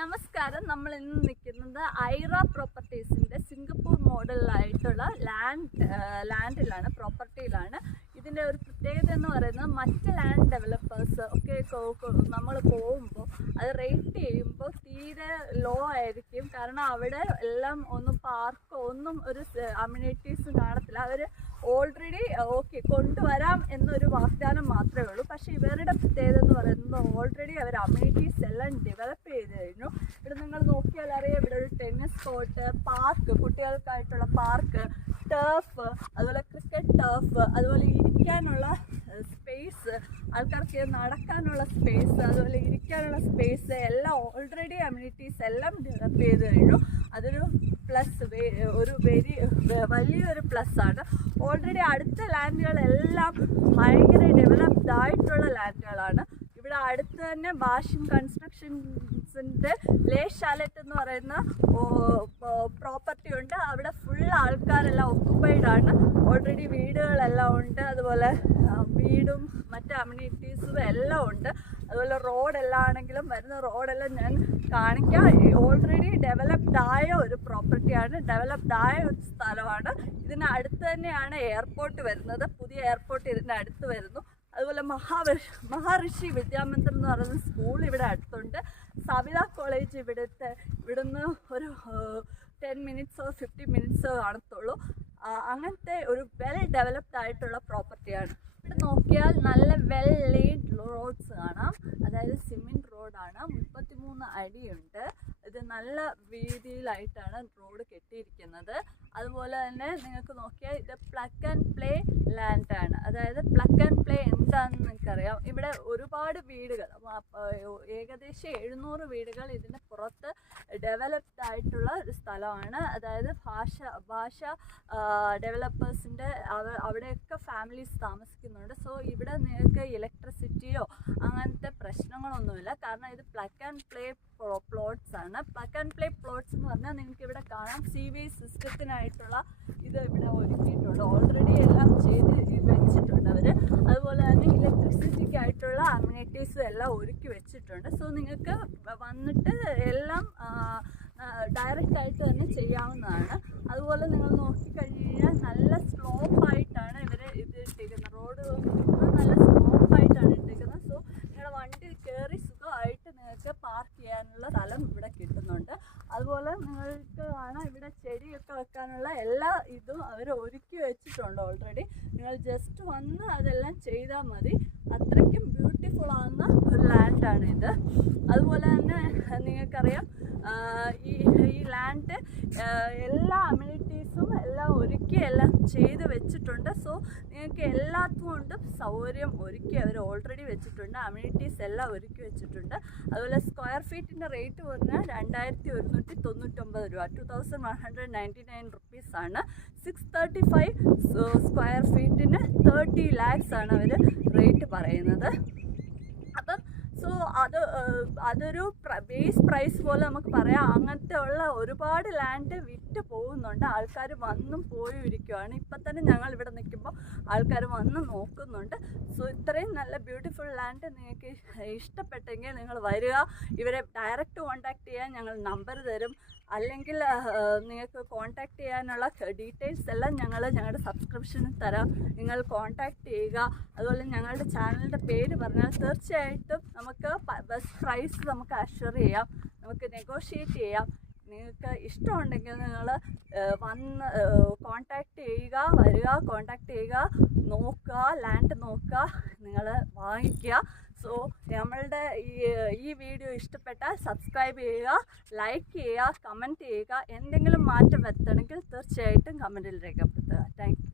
നമസ്കാരം. നമ്മൾ ഇന്ന് നിൽക്കുന്നത് ഐറ പ്രോപ്പർട്ടീസിൻ്റെ സിംഗപ്പൂർ മോഡലിലായിട്ടുള്ള ലാൻഡിലാണ്, പ്രോപ്പർട്ടിയിലാണ്. ഇതിൻ്റെ ഒരു പ്രത്യേകത എന്ന് പറയുന്നത് മറ്റ് ലാൻഡ് ഡെവലപ്പേഴ്സ് ഒക്കെ നമ്മൾ പോകുമ്പോൾ അത് റേറ്റ് ചെയ്യുമ്പോൾ തീരെ ലോ ആയിരിക്കും. കാരണം അവിടെ എല്ലാം ഒന്നും പാർക്കോ ഒന്നും ഒരു അമ്യൂണിറ്റീസും കാണത്തില്ല. അവർ ഓൾറെഡി ഓക്കെ കൊണ്ടുവരാം എന്നൊരു വാഗ്ദാനം മാത്രമേ ഉള്ളൂ. പക്ഷേ ഇവരുടെ പ്രത്യേകത എന്ന് പറയുന്നത് ഓൾറെഡി അവർ അമ്യൂണിറ്റീസ് എല്ലാം ഡെവലപ്പ് ചെയ്ത് കഴിഞ്ഞു. ഇവിടെ നിങ്ങൾ നോക്കിയാൽ അറിയാം, ഇവിടെ ഒരു ടെന്നീസ് കോർട്ട്, പാർക്ക്, കുട്ടികൾക്കായിട്ടുള്ള പാർക്ക്, ടർഫ്, അതുപോലെ ക്രിക്കറ്റ് ടർഫ്, അതുപോലെ ഇരിക്കാനുള്ള സ്പേസ്, ആൾക്കാർക്ക് നടക്കാനുള്ള സ്പേസ്, അതുപോലെ ഇരിക്കാനുള്ള സ്പേസ് എല്ലാം ഓൾറെഡി അമ്യൂണിറ്റീസ് എല്ലാം ഡെവലപ്പ് ചെയ്ത് കഴിഞ്ഞു. അതൊരു പ്ലസ്, ഒരു വലിയൊരു പ്ലസ് ആണ്. ഓൾറെഡി അടുത്ത ലാൻഡുകളെല്ലാം ഭയങ്കര ഡെവലപ്ഡ് ആയിട്ടുള്ള ലാൻഡുകളാണ്. ഇവിടെ അടുത്ത് തന്നെ ബാഷിം കൺസ്ട്രക്ഷൻസിൻ്റെ ലേ ഷാലറ്റ് എന്ന് പറയുന്ന പ്രോപ്പർട്ടി ഉണ്ട്. അവിടെ ഫുൾ ആൾക്കാരെല്ലാം ഒക്കുപ്പൈഡ് ആണ്. ഓൾറെഡി വീടുകളെല്ലാം ഉണ്ട്, അതുപോലെ വീടും മറ്റ് അമ്യൂണിറ്റീസും എല്ലാം ഉണ്ട്. അതുപോലെ റോഡെല്ലാം ആണെങ്കിലും വരുന്ന റോഡെല്ലാം ഞാൻ കാണിക്കാം. ഓൾറെഡി ഡെവലപ്ഡ് ആയ ഒരു പ്രോപ്പർട്ടിയാണ്, ഡെവലപ്ഡ് ആയ ഒരു സ്ഥലമാണ്. ഇതിന് അടുത്ത് തന്നെയാണ് എയർപോർട്ട് വരുന്നത്. പുതിയ എയർപോർട്ട് ഇതിൻ്റെ അടുത്ത് വരുന്നു. അതുപോലെ മഹാഋഷി വിദ്യാമന്ദിർ എന്ന് പറയുന്ന സ്കൂൾ ഇവിടെ അടുത്തുണ്ട്. സവിത കോളേജ് ഇവിടുന്ന് ഒരു 10 മിനിറ്റ്സോ 15 മിനിറ്റ്സോ കാണത്തുള്ളൂ. അങ്ങനത്തെ ഒരു വെൽ ഡെവലപ്ഡ് ആയിട്ടുള്ള പ്രോപ്പർട്ടിയാണ്. ഇവിടെ നോക്കിയാൽ നല്ല വെൽ ലെയ്ഡ് റോഡ്സ് കാണാം. അതായത് സിമെൻറ്റ് റോഡാണ്. 33 അടിയുണ്ട്. ഇത് നല്ല വീതിയിലായിട്ടാണ് റോഡ് കെട്ടിയിരിക്കുന്നത്. അതുപോലെ തന്നെ നിങ്ങൾക്ക് നോക്കിയാൽ ഇത് പ്ലഗ് ആൻഡ് പ്ലേ ലാൻഡാണ്. അതായത് പ്ലഗ് ആൻഡ് പ്ലേ എന്താണെന്ന് നിങ്ങൾക്കറിയാം. ഇവിടെ ഒരുപാട് വീടുകൾ, ഏകദേശം 700 വീടുകൾ ഇതിന് പുറത്ത് ഡെവലപ്ഡ് ആയിട്ടുള്ള ഒരു സ്ഥലമാണ്. അതായത് ഭാഷ ഡെവലപ്പേഴ്സിൻ്റെ അവിടെയൊക്കെ ഫാമിലീസ് താമസിക്കുന്നുണ്ട്. സോ ഇവിടെ നിങ്ങൾക്ക് ഇലക്ട്രിസിറ്റിയോ അങ്ങനത്തെ പ്രശ്നങ്ങളൊന്നുമില്ല. കാരണം ഇത് പ്ലഗ് ആൻഡ് പ്ലേ പ്ലോട്ട്സ് ആണ്. പ്ലഗ് ആൻഡ് പ്ലേ പ്ലോട്ട്സ് എന്ന് പറഞ്ഞാൽ നിങ്ങൾക്ക് ഇവിടെ കാണാം സീവേജ് സിസ്റ്റത്തിനായിട്ടുള്ള ഇത് ഇവിടെ ഒരുക്കിയിട്ടുണ്ട്. ഓൾറെഡി എല്ലാം ചെയ്ത് വെച്ചിട്ടുണ്ട് അവർ. അതുപോലെ തന്നെ ഇലക്ട്രിസിറ്റിക്കായിട്ടുള്ള അമ്യൂണിറ്റീസും എല്ലാം ഒരുക്കി വെച്ചിട്ടുണ്ട്. സോ നിങ്ങൾക്ക് വന്നിട്ട് എല്ലാം ഡയറക്റ്റായിട്ട് തന്നെ ചെയ്യാവുന്നതാണ്. അതുപോലെ നിങ്ങൾ നോക്കിക്കഴിഞ്ഞ് കഴിഞ്ഞാൽ നല്ല സ്ലോപ്പായിട്ടാണ് ഇവർ ഇത് ഇട്ടിരിക്കുന്നത്. റോഡ് നല്ല സ്ലോപ്പായിട്ടാണ് ഇട്ടിരിക്കുന്നത്. സോ നിങ്ങളുടെ വണ്ടി കയറി സുഖമായിട്ട് നിങ്ങൾക്ക് പാർക്ക് ചെയ്യാനുള്ള സ്ഥലം ഇവിടെ കിട്ടുന്നുണ്ട്. അതുപോലെ നിങ്ങൾക്ക് കാണാം ഇവിടെ ചെടിയൊക്കെ വെക്കാനുള്ള എല്ലാ ഇതും അവർ ഒരുക്കി വെച്ചിട്ടുണ്ട് ഓൾറെഡി. നിങ്ങൾ ജസ്റ്റ് വന്ന് അതെല്ലാം ചെയ്താൽ മതി. അത്രയ്ക്കും ബ്യൂട്ടിഫുൾ ആകുന്ന ഒരു ലാൻഡാണ് ഇത്. അതുപോലെ തന്നെ നിങ്ങൾക്കറിയാം ഈ ലാൻഡ് എല്ലാ അമ്യൂണിറ്റീസും എല്ലാം ഒരുക്കി എല്ലാം ചെയ്ത് വെച്ചിട്ടുണ്ട്. സോ നിങ്ങൾക്ക് എല്ലാത്തും കൊണ്ടും സൗകര്യം ഒരുക്കി അവർ ഓൾറെഡി വെച്ചിട്ടുണ്ട്. അമ്യൂണിറ്റീസ് എല്ലാം ഒരുക്കി വെച്ചിട്ടുണ്ട്. അതുപോലെ സ്ക്വയർ ഫീറ്റിൻ്റെ റേറ്റ് പറഞ്ഞാൽ 2199 രൂപ, 2199 റുപ്പീസാണ്. 635 സ്ക്വയർ ഫീറ്റിന് 30 lakhs ആണ് അവർ റേറ്റ് പറയുന്നത്. അപ്പം സോ അതൊരു ബേസ് പ്രൈസ് പോലെ നമുക്ക് പറയാം. അങ്ങനത്തെ ഉള്ള ഒരുപാട് ലാൻഡ് വിറ്റ് പോകുന്നുണ്ട്. ആൾക്കാർ വന്നും പോയും ഇരിക്കുവാണ്. ഇപ്പം തന്നെ ഞങ്ങൾ ഇവിടെ നിൽക്കുമ്പോൾ ആൾക്കാർ വന്ന് നോക്കുന്നുണ്ട്. സോ ഇത്രയും നല്ല ബ്യൂട്ടിഫുൾ ലാൻഡ് നിങ്ങൾക്ക് ഇഷ്ടപ്പെട്ടെങ്കിൽ നിങ്ങൾ വരിക. ഇവരെ ഡയറക്റ്റ് കോൺടാക്ട് ചെയ്യാൻ ഞങ്ങൾ നമ്പർ തരും. അല്ലെങ്കിൽ നിങ്ങൾക്ക് കോൺടാക്ട് ചെയ്യാനുള്ള ഡീറ്റെയിൽസ് എല്ലാം ഞങ്ങളുടെ സബ്സ്ക്രിപ്ഷനിൽ തരാം. നിങ്ങൾ കോൺടാക്ട് ചെയ്യുക. അതുപോലെ ഞങ്ങളുടെ ചാനലിൻ്റെ പേര് പറഞ്ഞാൽ തീർച്ചയായിട്ടും നമുക്ക് ബെസ്റ്റ് പ്രൈസ് നമുക്ക് അഷ്വർ ചെയ്യാം, നമുക്ക് നെഗോഷിയേറ്റ് ചെയ്യാം. നിങ്ങൾക്ക് ഇഷ്ടമുണ്ടെങ്കിൽ നിങ്ങൾ വന്ന് കോൺടാക്റ്റ് ചെയ്യുക, വരിക, കോൺടാക്റ്റ് ചെയ്യുക, നോക്കുക, ലാൻഡ് നോക്കുക, നിങ്ങൾ വാങ്ങിക്കുക. സോ നമ്മളുടെ ഈ വീഡിയോ ഇഷ്ടപ്പെട്ടാൽ സബ്സ്ക്രൈബ് ചെയ്യുക, ലൈക്ക് ചെയ്യുക, കമൻറ്റ് ചെയ്യുക. എന്തെങ്കിലും മാറ്റം വരുത്തണമെങ്കിൽ തീർച്ചയായിട്ടും കമൻറ്റിൽ രേഖപ്പെടുത്തുക. Thank you.